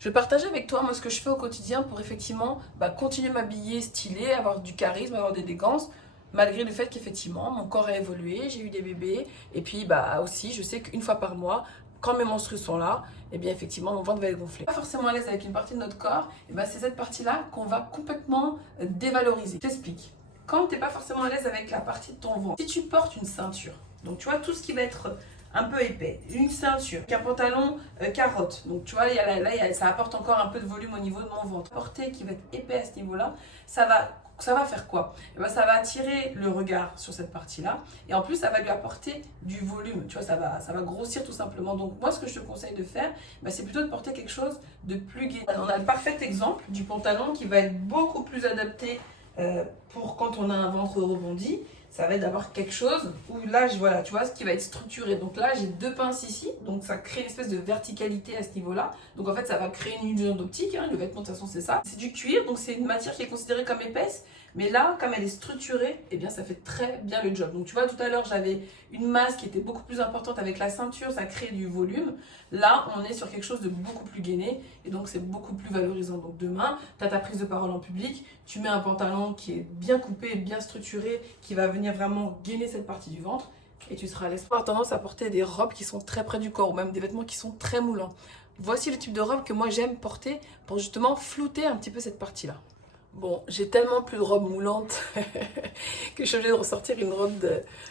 Je vais partager avec toi moi ce que je fais au quotidien pour effectivement continuer à m'habiller stylé, avoir du charisme, avoir de l'élégance, malgré le fait qu'effectivement mon corps a évolué, j'ai eu des bébés, et puis aussi je sais qu'une fois par mois, quand mes menstrues sont là, et bien effectivement mon ventre va être gonflé. Pas forcément à l'aise avec une partie de notre corps, et c'est cette partie-là qu'on va complètement dévaloriser. Je t'explique. Quand tu n'es pas forcément à l'aise avec la partie de ton ventre, si tu portes une ceinture, donc tu vois tout ce qui va être un peu épais, une ceinture, un pantalon carotte, donc tu vois ça apporte encore un peu de volume au niveau de mon ventre. Porté qui va être épais à ce niveau-là, ça va faire quoi? Ça va attirer le regard sur cette partie-là et en plus ça va lui apporter du volume, tu vois, ça va grossir tout simplement. Donc moi ce que je te conseille de faire, c'est plutôt de porter quelque chose de plus gai. On a le parfait exemple du pantalon qui va être beaucoup plus adapté pour quand on a un ventre rebondi. Ça va être d'avoir quelque chose où là, voilà, tu vois, ce qui va être structuré. Donc là, j'ai deux pinces ici, donc ça crée une espèce de verticalité à ce niveau-là. Donc en fait, ça va créer une illusion d'optique, hein. Le vêtement, de toute façon, c'est ça. C'est du cuir, donc c'est une matière qui est considérée comme épaisse. Mais là, comme elle est structurée, eh bien, ça fait très bien le job. Donc tu vois, tout à l'heure, j'avais une masse qui était beaucoup plus importante avec la ceinture, ça crée du volume. Là, on est sur quelque chose de beaucoup plus gainé et donc c'est beaucoup plus valorisant. Donc demain, tu as ta prise de parole en public, tu mets un pantalon qui est bien coupé, bien structuré, qui va venir vraiment gainer cette partie du ventre et tu seras à l'aise. On a tendance à porter des robes qui sont très près du corps ou même des vêtements qui sont très moulants. Voici le type de robe que moi j'aime porter pour justement flouter un petit peu cette partie-là. Bon, j'ai tellement plus de robe moulante que je suis obligée de ressortir une robe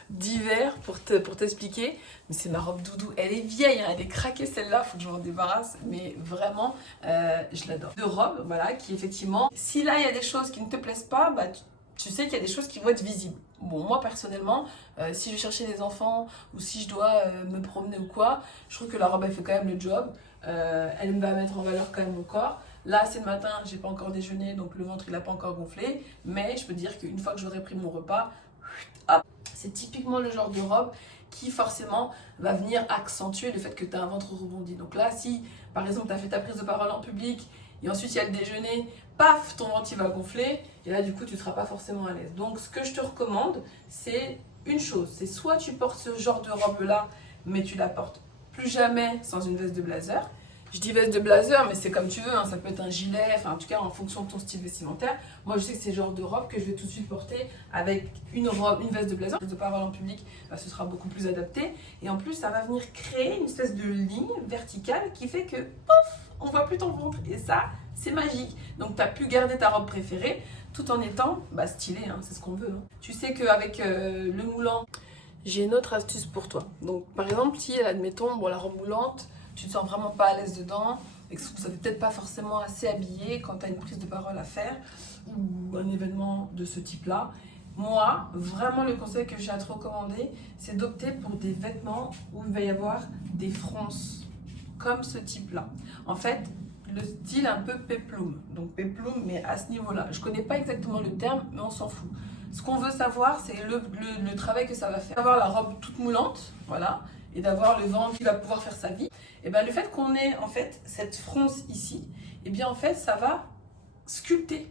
d'hiver pour t'expliquer. Mais c'est ma robe doudou. Elle est vieille, hein, elle est craquée celle-là, il faut que je m'en débarrasse. Mais vraiment, je l'adore. De robe, voilà, qui effectivement, si là il y a des choses qui ne te plaisent pas, tu sais qu'il y a des choses qui vont être visibles. Bon, moi personnellement, si je vais chercher des enfants ou si je dois me promener ou quoi, je trouve que la robe elle fait quand même le job. Elle va mettre en valeur quand même mon corps. Là, c'est le matin, j'ai pas encore déjeuné, donc le ventre il a pas encore gonflé. Mais je peux dire qu'une fois que j'aurai pris mon repas, hop, c'est typiquement le genre de robe qui forcément va venir accentuer le fait que tu as un ventre rebondi. Donc là, si par exemple tu as fait ta prise de parole en public et ensuite il y a le déjeuner, paf, ton ventre il va gonfler et là du coup tu ne seras pas forcément à l'aise. Donc ce que je te recommande, c'est une chose, c'est soit tu portes ce genre de robe là, mais tu la portes plus jamais sans une veste de blazer. Je dis veste de blazer, mais c'est comme tu veux, hein, ça peut être un gilet, enfin en tout cas en fonction de ton style vestimentaire. Moi je sais que c'est le genre de robe que je vais tout de suite porter avec une veste de blazer. De parole en public, ce sera beaucoup plus adapté. Et en plus ça va venir créer une espèce de ligne verticale qui fait que, pouf, on voit plus ton ventre. Et ça, c'est magique. Donc tu as pu garder ta robe préférée tout en étant stylé, hein, c'est ce qu'on veut. Hein. Tu sais qu'avec le moulant, j'ai une autre astuce pour toi. Donc par exemple, si admettons, la robe moulante, tu te sens vraiment pas à l'aise dedans et que ça fait peut-être pas forcément assez habillé quand tu as une prise de parole à faire ou un événement de ce type-là. Moi, vraiment le conseil que j'ai à te recommander, c'est d'opter pour des vêtements où il va y avoir des fronces comme ce type-là. En fait, le style un peu péplum. Donc péplum, mais à ce niveau-là. Je connais pas exactement le terme, mais on s'en fout. Ce qu'on veut savoir, c'est le travail que ça va faire. Avoir la robe toute moulante, voilà, et d'avoir le ventre qui va pouvoir faire sa vie. Et le fait qu'on ait en fait cette fronce ici, et bien en fait ça va sculpter,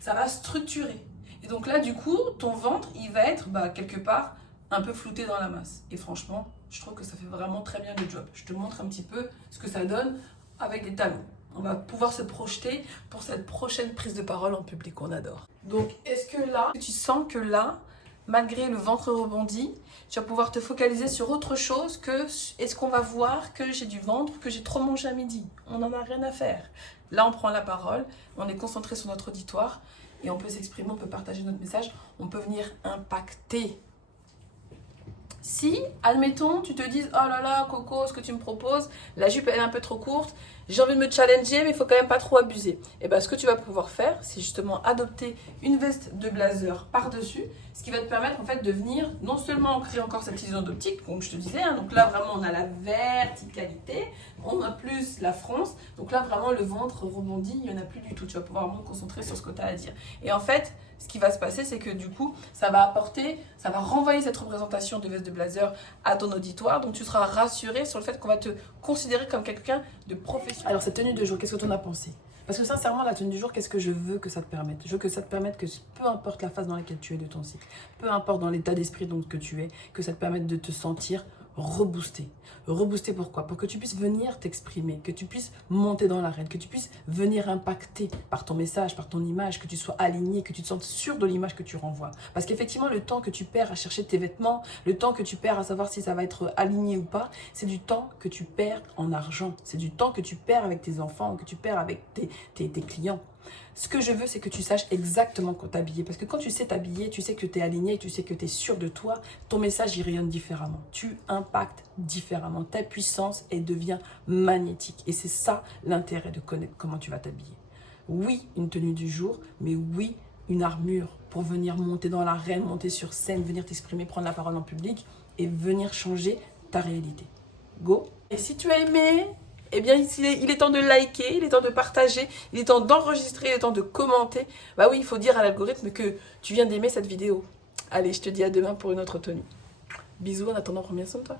ça va structurer. Et donc là du coup ton ventre il va être quelque part un peu flouté dans la masse. Et franchement je trouve que ça fait vraiment très bien le job. Je te montre un petit peu ce que ça donne avec des talons. On va pouvoir se projeter pour cette prochaine prise de parole en public qu'on adore. Donc est-ce que là, tu sens que là, malgré le ventre rebondi, tu vas pouvoir te focaliser sur autre chose que est-ce qu'on va voir que j'ai du ventre, que j'ai trop mangé à midi. On n'en a rien à faire. Là, on prend la parole, on est concentré sur notre auditoire et on peut s'exprimer, on peut partager notre message, on peut venir impacter. Si, admettons, tu te dises « Oh là là, Coco, ce que tu me proposes, la jupe elle est un peu trop courte, j'ai envie de me challenger, mais il faut quand même pas trop abuser. » Et ce que tu vas pouvoir faire, c'est justement adopter une veste de blazer par-dessus, ce qui va te permettre en fait de venir non seulement créer encore cette illusion d'optique, comme je te disais, hein, donc là vraiment on a la verticalité, on a plus la fronce, donc là vraiment le ventre rebondit, il n'y en a plus du tout, tu vas pouvoir vraiment te concentrer sur ce que tu as à dire. Et en fait, ce qui va se passer, c'est que du coup, ça va renvoyer cette représentation de veste de blazer à ton auditoire. Donc, tu seras rassuré sur le fait qu'on va te considérer comme quelqu'un de professionnel. Alors, cette tenue de jour, qu'est-ce que tu en as pensé? Parce que sincèrement, la tenue du jour, qu'est-ce que je veux que ça te permette? Je veux que ça te permette que peu importe la phase dans laquelle tu es de ton cycle, peu importe dans l'état d'esprit que tu es, que ça te permette de te sentir rebooster. Rebooster pourquoi? Pour que tu puisses venir t'exprimer, que tu puisses monter dans l'arène, que tu puisses venir impacter par ton message, par ton image, que tu sois aligné, que tu te sentes sûr de l'image que tu renvoies. Parce qu'effectivement, le temps que tu perds à chercher tes vêtements, le temps que tu perds à savoir si ça va être aligné ou pas, c'est du temps que tu perds en argent. C'est du temps que tu perds avec tes enfants, que tu perds avec tes clients. Ce que je veux, c'est que tu saches exactement quand t'habiller. Parce que quand tu sais t'habiller, tu sais que tu es aligné, tu sais que tu es sûr de toi, ton message, il rayonne différemment. Tu impactes différemment. Ta puissance, elle devient magnétique. Et c'est ça l'intérêt de connaître comment tu vas t'habiller. Oui, une tenue du jour, mais oui, une armure pour venir monter dans l'arène, monter sur scène, venir t'exprimer, prendre la parole en public et venir changer ta réalité. Go! Et si tu as aimé, eh bien, il est temps de liker, il est temps de partager, il est temps d'enregistrer, il est temps de commenter. Bah oui, il faut dire à l'algorithme que tu viens d'aimer cette vidéo. Allez, je te dis à demain pour une autre tenue. Bisous, en attendant, prends bien soin de toi.